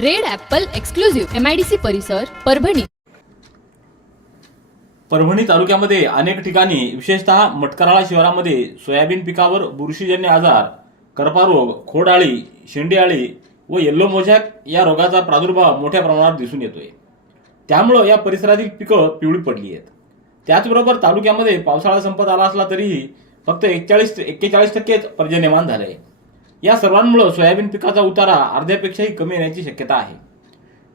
Red apple exclusive MIDC परिसर परभणी. परभणी तालुक्यामध्ये अनेक ठिकाणी विशेषतः मटकराळा शहरामध्ये सोयाबीन पिकावर बुरशीजन्य आजार करपारोग खोडाळी शेंडीआळी व येल्लो मोझॅक या रोगाचा प्रादुर्भाव मोठ्या प्रमाणात दिसून येतोय. त्यामुळं या परिसरातील पिकं पिवळी पडली आहेत. त्याचबरोबर तालुक्यामध्ये पावसाळा संपत आला असला तरीही फक्त एकचाळीस एक्केचाळीस टक्केच पर्जन्यमान झालं आहे या सर्वांमुळं सोयाबीन पिकाचा उतारा अर्ध्यापेक्षाही कमी येण्याची शक्यता आहे.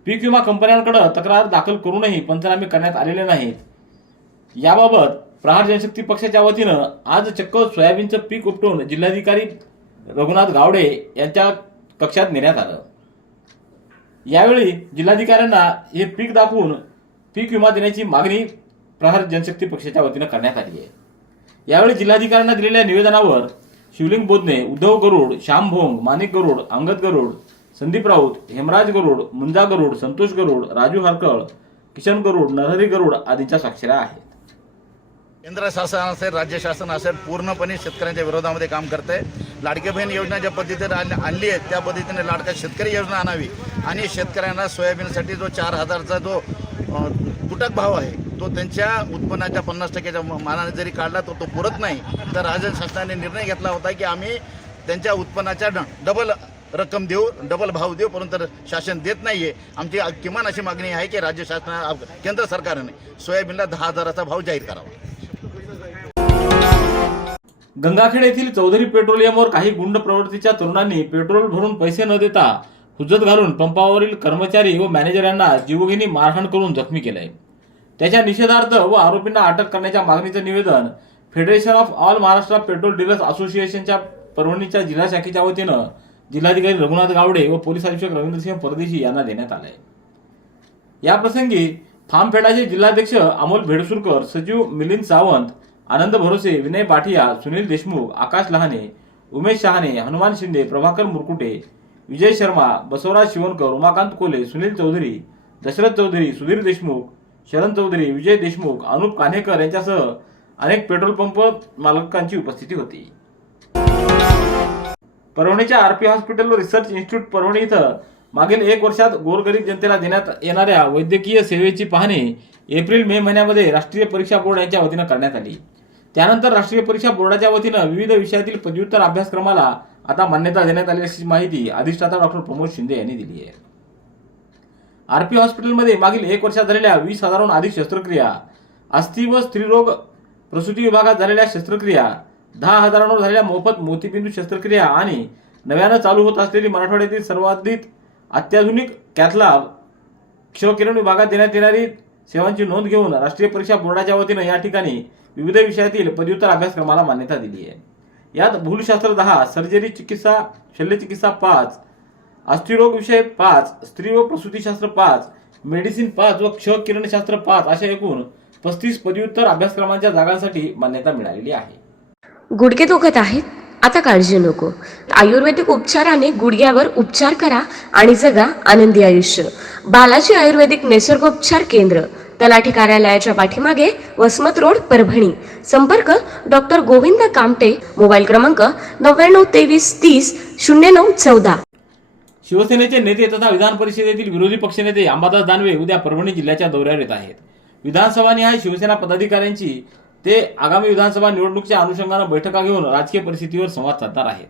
पीक विमा कंपन्यांकडे तक्रार दाखल करूनही पंचनामे करण्यात आलेले नाहीत. याबाबत प्रहार जनशक्ती पक्षाच्या वतीनं आज चक्क सोयाबीनचं पीक उपटून जिल्हाधिकारी रघुनाथ गावडे यांच्या कक्षात नेण्यात आलं. यावेळी जिल्हाधिकाऱ्यांना हे पीक दाखवून पीक विमा देण्याची मागणी प्रहार जनशक्ती पक्षाच्या वतीनं करण्यात आली आहे. यावेळी जिल्हाधिकाऱ्यांना दिलेल्या निवेदनावर शिवलिंग बोधने उद्धव गरुड श्याम भोंग माणिक गरुड अंगद गरुड संदीप राऊत हेमराज गरुड मुंजा गरुड संतोष गरुड राजू हरकळ किशन गरुड नरहरी गरुड आदींच्या स्वाक्षऱ्या आहेत. केंद्र शासन असेल राज्य शासन असेल पूर्णपणे शेतकऱ्यांच्या विरोधामध्ये काम करते लाडके बहीण योजना ज्या पद्धतीने आण- आणली आहे त्या पद्धतीने लाडका शेतकरी योजना आणावी. आणि शेतकऱ्यांना सोयाबीनसाठी जो चार हजारचा जो तुटक भाव आहे तो त्यांच्या उत्पन्नाच्या पन्नास टक्क्याच्या मानाने जरी काढला तर तो पुरत नाही. तर राज्य शासनाने निर्णय घेतला होता की आम्ही त्यांच्या उत्पन्नाच्या डबल रक्कम देऊ डबल भाव देऊ परंतु शासन देत नाहीये. आमची किमान अशी मागणी आहे की राज्य शासना केंद्र सरकारने सोयाबीनला दहा हजाराचा भाव जाहीर करावा. गंगाखेड येथील चौधरी पेट्रोलियमवर काही गुंड प्रवृत्तीच्या तरुणांनी पेट्रोल भरून पैसे न देता हुजत घालून पंपावरील कर्मचारी व मॅनेजर यांना जीवघेणी मारहाण करून जखमी केलंय. त्याच्या निषेधार्थ व आरोपींना अटक करण्याच्या मागणीचं निवेदन federation of all Maharashtra petrol dealers असोसिएशनच्या परभणीच्या जिल्हा शाखेच्या वतीनं जिल्हाधिकारी रघुनाथ गावडे व पोलीस अधीक्षक रवींद्रसिंह परदेशी यांना देण्यात आलंय. याप्रसंगी फार्मफेडाचे जिल्हाध्यक्ष अमोल भेडसुरकर सचिव मिलिंद सावंत आनंद भरोसे विनय बाठिया सुनील देशमुख आकाश लहाने उमेश शहाणे हनुमान शिंदे प्रभाकर मुरकुटे विजय शर्मा बसवराज शिवणकर उमाकांत कोले सुनील चौधरी दशरथ चौधरी सुधीर देशमुख शरण चौधरी विजय देशमुख अनुप कान्हेकर यांच्यासह अनेक पेट्रोल पंप मालकांची उपस्थिती होती. परभणीच्या आरपी हॉस्पिटल व रिसर्च इन्स्टिट्यूट परभणी इथं मागील एक वर्षात गोरगरीब जनतेला देण्यात येणाऱ्या वैद्यकीय सेवेची पाहणी एप्रिल मे महिन्यामध्ये राष्ट्रीय परीक्षा बोर्ड यांच्या वतीनं करण्यात आली. त्यानंतर राष्ट्रीय परीक्षा बोर्डाच्या वतीनं विविध विषयातील पदव्युत्तर अभ्यासक्रमाला आता मान्यता देण्यात आली असल्याची माहिती अधिष्ठाता डॉक्टर प्रमोद शिंदे यांनी दिली आहे. आरपी हॉस्पिटलमध्ये मागील एक वर्षात झालेल्या वीस हजारहून अधिक शस्त्रक्रिया अस्थि व स्त्रीरोग प्रसूती विभागात झालेल्या शस्त्रक्रिया दहा हजारांवर झालेल्या मोफत मोतीबिंदू शस्त्रक्रिया आणि नव्यानं चालू होत असलेली मराठवाड्यातील सर्वाधिक अत्याधुनिक कॅथलाब क्षकिरण विभागात देण्यात येणारी सेवांची नोंद घेऊन राष्ट्रीय परीक्षा बोर्डाच्या वतीनं या ठिकाणी विविध विषयातील पदव्युत्तर अभ्यासक्रमाला मान्यता दिली आहे. यात भूलशास्त्र दहा सर्जरी चिकित्सा शल्यचिकित्सा पाच अस्थिरोग विषय पाच स्त्री व प्रसूतीशास्त्र पाच मेडिसिन पाच व क्ष किरणशास्त्र पाच अशा एकूण पस्तीस पदव्युत्तर अभ्यासक्रमांच्या जागांसाठी मान्यता मिळालेली आहे. गुडघे दुखत आहेत? आता काळजी नको. आयुर्वेदिक उपचाराने गुडघ्यावर उपचार करा आणि जगा आनंदी आयुष्य. बालाजी आयुर्वेदिक निसर्गोपचार केंद्र तलाठी कार्यालयाच्या पाठीमागे वसमत रोड परभणी. संपर्क डॉक्टर गोविंद कामटे मोबाईल क्रमांक नव्याण्णव तेवीस तीस शून्य नऊ चौदा. शिवसेनेचे नेते तथा विधान परिषदेतील विरोधी पक्षनेते अंबादास दानवे उद्या परभणी जिल्ह्याच्या दौऱ्यावर येत आहेत. विधानसभानिहाय शिवसेना पदाधिकाऱ्यांची ते आगामी विधानसभा निवडणुकीच्या अनुषंगानं बैठका घेऊन राजकीय परिस्थितीवर संवाद साधणार आहेत.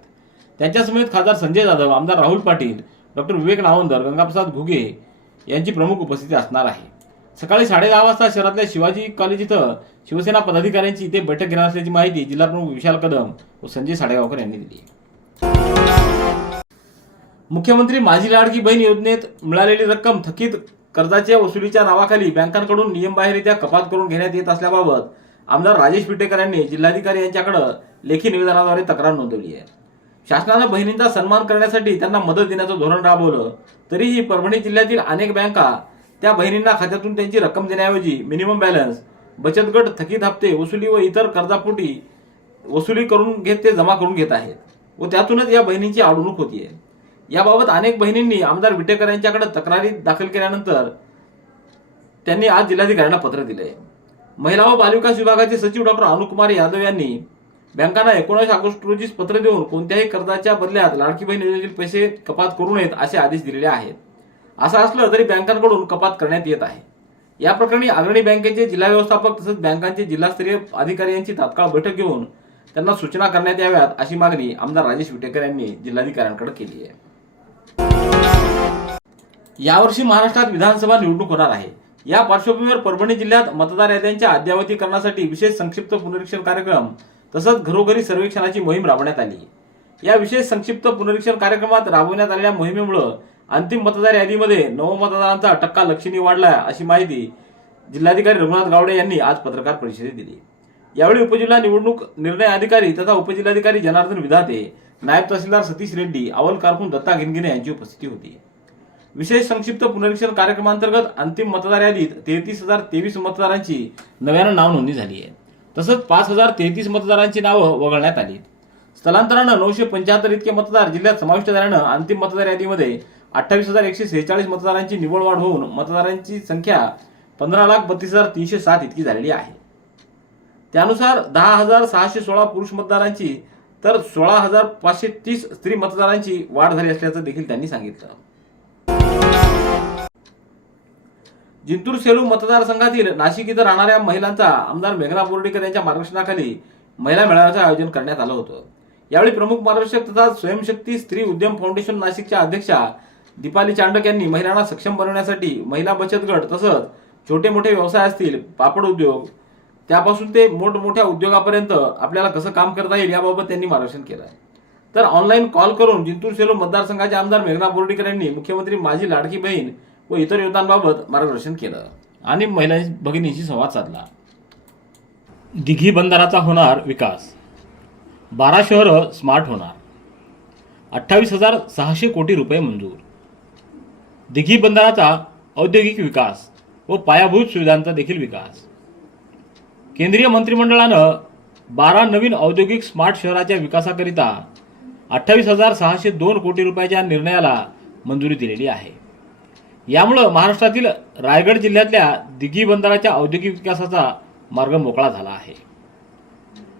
त्यांच्यासमवेत खासदार संजय जाधव आमदार राहुल पाटील डॉक्टर विवेक नावंदर गंगाप्रसाद घुगे यांची प्रमुख उपस्थिती असणार आहे. सकाळी साडेदहा वाजता शहरातल्या शिवाजी कॉलेज इथं शिवसेना पदाधिकाऱ्यांची इथे बैठक घेणार असल्याची माहिती जिल्हाप्रमुख विशाल कदम व संजय साडेगावकर यांनी दिली मुख्यमंत्री माझी लाडकी बहीण योजनेत मिळालेली रक्कम थकीत कर्जाच्या वसुलीच्या नावाखाली बँकांकडून नियमबाहेरित्या कपात करून घेण्यात येत असल्याबाबत आमदार राजेश पिटेकर यांनी जिल्हाधिकारी यांच्याकडे लेखी निवेदनाद्वारे तक्रार नोंदवली आहे. शासनानं बहिणींचा सन्मान करण्यासाठी त्यांना मदत देण्याचं धोरण राबवलं तरीही परभणी जिल्ह्यातील अनेक बँका त्या बहिणींना खात्यातून त्यांची रक्कम देण्याऐवजी मिनिमम बॅलन्स बचत गट थकीत हप्ते वसुली व इतर कर्जापोटी वसुली करून घेत ते जमा करून घेत आहेत व त्यातूनच या बहिणींची अडवणूक होतीये. याबाबत अनेक बहिणींनी आमदार विटेकर यांच्याकडे तक्रारी दाखल केल्यानंतर त्यांनी आज जिल्हाधिकाऱ्यांना पत्र दिले. महिला व बालविकास विभागाचे सचिव डॉक्टर अनुकुमार यादव यांनी बँकांना एकोणीस ऑगस्ट रोजीच पत्र देऊन कोणत्याही कर्जाच्या बदल्यात लाडकी बहीण योजनेतील पैसे कपात करू नयेत असे आदेश दिलेले आहेत. असं असलं तरी बँकांकडून कपात करण्यात येत आहे. या प्रकरणी अग्रणी बँकेचे जिल्हा व्यवस्थापक तसंच बँकांचे जिल्हास्तरीय अधिकारी यांची तात्काळ बैठक घेऊन त्यांना सूचना करण्यात याव्यात अशी मागणी आमदार राजेश विटेकर यांनी जिल्हाधिकाऱ्यांकडे केली आहे. यावर्षी महाराष्ट्रात विधानसभा निवडणूक होणार आहे. या पार्श्वभूमीवर परभणी जिल्ह्यात मतदार याद्यांच्या अद्यावतीकरणासाठी विशेष संक्षिप्त पुनरीक्षण कार्यक्रम तसंच घरोघरी सर्वेक्षणाची मोहीम राबवण्यात आली. या विशेष संक्षिप्त पुनरीक्षण कार्यक्रमात राबवण्यात आलेल्या मोहिमेमुळं अंतिम मतदार यादीमध्ये नवमतदारांचा टक्का लक्षणीय वाढला अशी माहिती जिल्हाधिकारी रघुनाथ गावडे यांनी आज पत्रकार परिषदेत दिली. यावेळी उपजिल्हा निवडणूक निर्णय अधिकारी तथा उपजिल्हाधिकारी जनार्दन विधाते नायब तहसीलदार सतीश रेड्डी अवल कारकून दत्ता गिनगिने यांची उपस्थिती होती. विशेष संक्षिप्त पुनरीक्षण कार्यक्रमांतर्गत अंतिम मतदार यादीत तेहतीस हजार तेवीस मतदारांची नव्यानं नाव नोंदणी झाली आहे. तसंच पाच हजार तेहतीस मतदारांची नावं वगळण्यात आली स्थलांतरानं नऊशे पंच्याहत्तर इतके मतदार जिल्ह्यात समाविष्ट झाल्यानं अंतिम मतदार यादीमध्ये अठ्ठावीस हजार एकशे सेहेचाळीस मतदारांची निवड वाढ होऊन मतदारांची संख्या पंधरा लाख बत्तीस हजार तीनशे सात इतकी झालेली आहे. त्यानुसार दहा हजार सहाशे सोळा पुरुष मतदारांची तर सोळा हजार पाचशे तीस स्त्री मतदारांची वाढ झाली असल्याचं देखील त्यांनी सांगितलं. जिंतूर सेलू मतदारसंघातील नाशिक इथं राहणाऱ्या महिलांचा आमदार मेघना बोर्डीकर यांच्या मार्गदर्शनाखाली महिला मेळाव्याचं आयोजन करण्यात आलं होतं. यावेळी प्रमुख मार्गदर्शक तथा स्वयंशक्ती स्त्री उद्यम फाउंडेशन नाशिकच्या अध्यक्षा दीपाली चांडक यांनी महिलांना सक्षम बनवण्यासाठी महिला बचत गट तसंच छोटे मोठे व्यवसाय असतील पापड उद्योग त्यापासून ते मोठमोठ्या उद्योगापर्यंत आपल्याला कसं काम करता येईल याबाबत त्यांनी मार्गदर्शन केलं तर ऑनलाईन कॉल करून जिंतूर सेलू मतदारसंघाचे आमदार मेघना बोर्डीकर यांनी मुख्यमंत्री माझी लाडकी बहीण व इतर योजनांबाबत मार्गदर्शन केलं आणि महिला भगिनीशी संवाद साधला. दिघी बंदराचा होणार विकास. बारा शहरं स्मार्ट होणार. अठ्ठावीस हजार सहाशे कोटी रुपये मंजूर. दिघी बंदराचा औद्योगिक विकास व पायाभूत सुविधांचा देखील विकास. केंद्रीय मंत्रिमंडळानं बारा नवीन औद्योगिक स्मार्ट शहराच्या विकासाकरिता अठ्ठावीस हजार सहाशे दोन कोटी रुपयाच्या निर्णयाला मंजुरी दिलेली आहे. यामुळं महाराष्ट्रातील रायगड जिल्ह्यातल्या दिघी बंदराच्या औद्योगिक विकासाचा मार्ग मोकळा झाला आहे.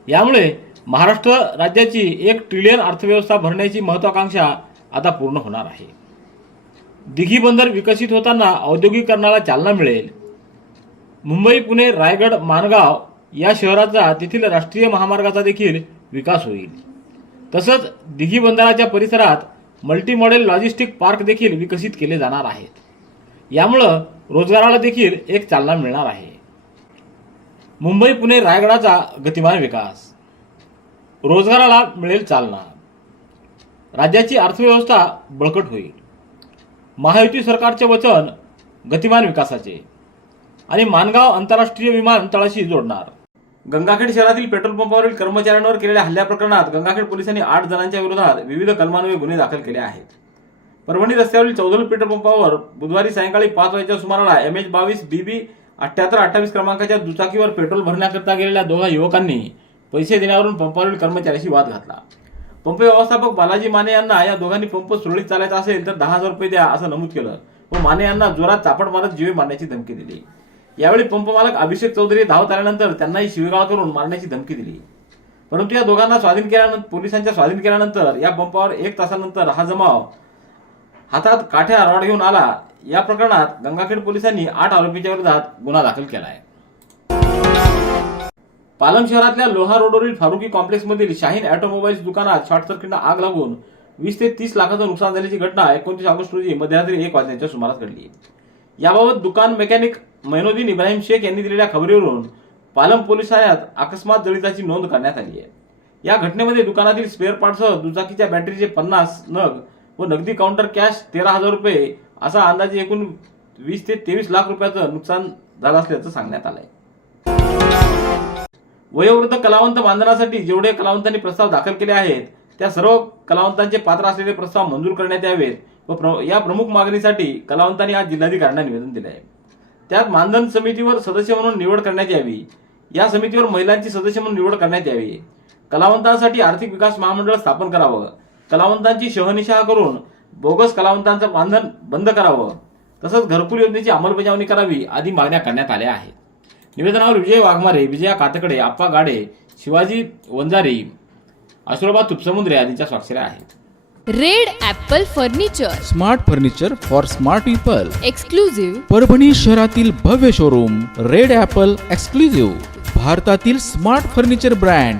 यामुळे महाराष्ट्र राज्याची एक ट्रिलियन अर्थव्यवस्था भरण्याची महत्वाकांक्षा आता पूर्ण होणार आहे. दिघी बंदर विकसित होताना औद्योगिकरणाला चालना मिळेल. मुंबई पुणे रायगड माणगाव या शहराचा तेथील राष्ट्रीय महामार्गाचा देखील विकास होईल. तसंच दिघी बंदराच्या परिसरात मल्टी मॉडेल लॉजिस्टिक पार्क देखील विकसित केले जाणार आहेत. यामुळं रोजगाराला देखील एक चालना मिळणार आहे. मुंबई पुणे रायगडाचा गतिमान विकास. रोजगाराला मिळेल चालना. राज्याची अर्थव्यवस्था बळकट होईल. महायुती सरकारचे वचन गतिमान विकासाचे. आणि मानगाव आंतरराष्ट्रीय विमानतळाशी जोडणार. गंगाखेड शहरातील पेट्रोल पंपावरील कर्मचाऱ्यांवर केलेल्या हल्ल्या प्रकरणात गंगाखेड पोलिसांनी आठ जणांच्या विरोधात विविध कलमान्वये गुन्हे दाखल केले आहेत. परभणी रस्त्यावरील चौधरी पेट्रोल पंपावर बुधवारी सायंकाळी पाच वाजेच्या सुमाराला एम एच बावीस बी बी अठ्याहत्तर अठ्ठावीस क्रमांकाच्या दुचाकीवर पेट्रोल भरण्याकरता गेलेल्या दोघा युवकांनी पैसे देण्यावरून पंपावरील कर्मचाऱ्याशी वाद घातला. पंप व्यवस्थापक बालाजी माने यांना या दोघांनी पंप सुरळीत चालायचा असेल तर दहा हजार रुपये द्या असं नमूद केलं. व माने यांना जोरात चापट मारत जीवे मारण्याची धमकी दिली. यावेळी पंप मालक अभिषेक चौधरी धावत आल्यानंतर त्यांनाही शिवेगाळ करून मारण्याची धमकी दिली. परंतु या दोघांना स्वाधीन केल्यानंतर पोलिसांच्या स्वाधीन केल्यानंतर या पंपावर एक तासानंतर हा जमाव हातात काठ्या रॉड घेऊन आला. या प्रकरणात गंगाखेड पोलिसांनी आठ आरोपींच्या विरोधात गुन्हा दाखल केला आहे पालम शहरातल्या लोहा रोडवरील फारुकी कॉम्प्लेक्समधील शाहीन ऑटोमोबाईल्स दुकानात शॉर्ट सर्किटनं आग लागून वीस ते तीस लाखाचं नुकसान झाल्याची घटना एकोणतीस ऑगस्ट रोजी मध्यरात्री एक वाजण्याच्या सुमारास घडली. याबाबत दुकान मेकॅनिक मैनुद्दीन इब्राहिम शेख यांनी दिलेल्या खबरीवरून पालम पोलीस ठाण्यात अकस्मात जळिताची नोंद करण्यात आली आहे. या घटनेमध्ये दुकानातील स्पेअर पार्टसह दुचाकीच्या बॅटरीचे पन्नास नग व नगदी काउंटर कॅश तेरा हजार रुपये असा अंदाजे एकूण वीस ते तेवीस लाख रुपयाचं नुकसान झालं असल्याचं सांगण्यात आलंय. वयोवृद्ध कलावंत बांधण्यासाठी जेवढे कलावंतांनी प्रस्ताव दाखल केले आहेत त्या सर्व कलावंतांचे पात्र असलेले प्रस्ताव मंजूर करण्यात यावेत व प्र या प्रमुख मागणीसाठी कलावंतांनी आज जिल्हाधिकाऱ्यांना निवेदन दिले आहे त्यात मानधन समितीवर सदस्य म्हणून निवड करण्यात यावी या समितीवर महिलांची सदस्य म्हणून निवड करण्यात यावी कलावंतांसाठी आर्थिक विकास महामंडळ स्थापन करावं कलावंतांची शहनिशा करून बोगस कलावंतांचं मानधन बंद करावं. तसंच घरकुल योजनेची अंमलबजावणी करावी आदी मागण्या करण्यात आल्या आहेत. निवेदनावर विजय वाघमारे विजया कातकडे आप्पा गाडे शिवाजी वंजारी अशोरबा तुपसमुद्रे आदींच्या स्वाक्षऱ्या आहेत. Red apple furniture. Smart furniture for smart people. Exclusive Parbhani शहरातील भव्य शोरूम रेड ॲपल एक्सक्लुझिव्ह. भारतातील smart furniture brand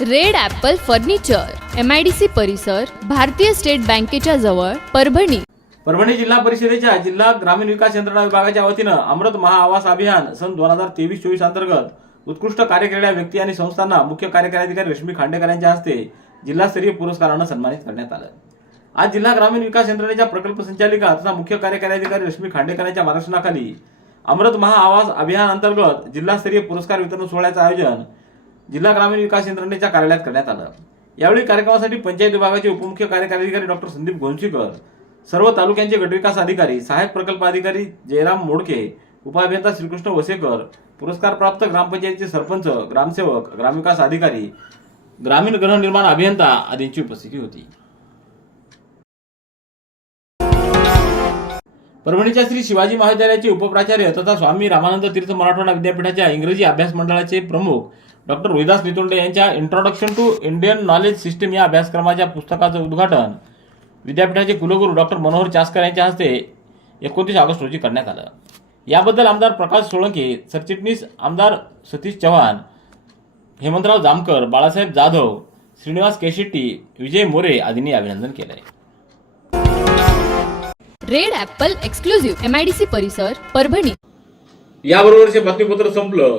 Red apple furniture M I D C परिसर भारतीय स्टेट बँकेच्या जवळ परभणी. परभणी जिल्हा परिषदेच्या जिल्हा ग्रामीण विकास यंत्रणा विभागाच्या वतीनं अमृत महाआवास अभियान सन दोन हजार तेवीस चोवीस अंतर्गत उत्कृष्ट कार्य केलेल्या व्यक्ती आणि संस्थांना मुख्य कार्यकारी अधिकारी रश्मी खांडेकर यांच्या हस्ते जिल्हास्तरीय पुरस्कारानं सन्मानित करण्यात आलं. आज जिल्हा ग्रामीण विकास यंत्रणेच्या प्रकल्प संचालिका तथा मुख्य कार्यकारी अधिकारी रश्मी खांडेकर यांच्या मार्गदर्शनाखाली अमृत महाआवास अभियान अंतर्गत जिल्हास्तरीय पुरस्कार वितरण सोहळ्याचं आयोजन जिल्हा ग्रामीण विकास यंत्रणेच्या कार्यालयात करण्यात आलं. यावेळी कार्यक्रमासाठी पंचायत विभागाचे उपमुख्य कार्यकारी अधिकारी डॉक्टर संदीप गोंशीकर सर्व तालुक्यांचे गटविकास अधिकारी सहाय्यक प्रकल्प अधिकारी जयराम मोडके उपाभियंता श्रीकृष्ण वसेकर पुरस्कार प्राप्त ग्रामपंचायतीचे सरपंच ग्रामसेवक ग्रामविकास अधिकारी ग्रामीण गृहनिर्माण अभियंता आदींची उपस्थिती होती. परभणीच्या श्री शिवाजी महाविद्यालयाचे उपप्राचार्य तथा स्वामी रामानंद तीर्थ मराठवाडा विद्यापीठाच्या इंग्रजी अभ्यास मंडळाचे प्रमुख डॉक्टर रोहिदास नितोंडे यांच्या introduction to Indian knowledge system या अभ्यासक्रमाच्या पुस्तकाचं उद्घाटन विद्यापीठाचे कुलगुरू डॉक्टर मनोहर चास्कर यांच्या हस्ते एकोणतीस ऑगस्ट रोजी करण्यात आलं. याबद्दल आमदार प्रकाश सोळंके सरचिटणीस आमदार सतीश चव्हाण हेमंतराव जामकर बाळासाहेब जाधव श्रीनिवास केशेट्टी विजय मोरे आदींनी अभिनंदन केलंय. Red apple exclusive M I D C परिसर परभणी. याबरोबरचे बातमीपत्र संपलं.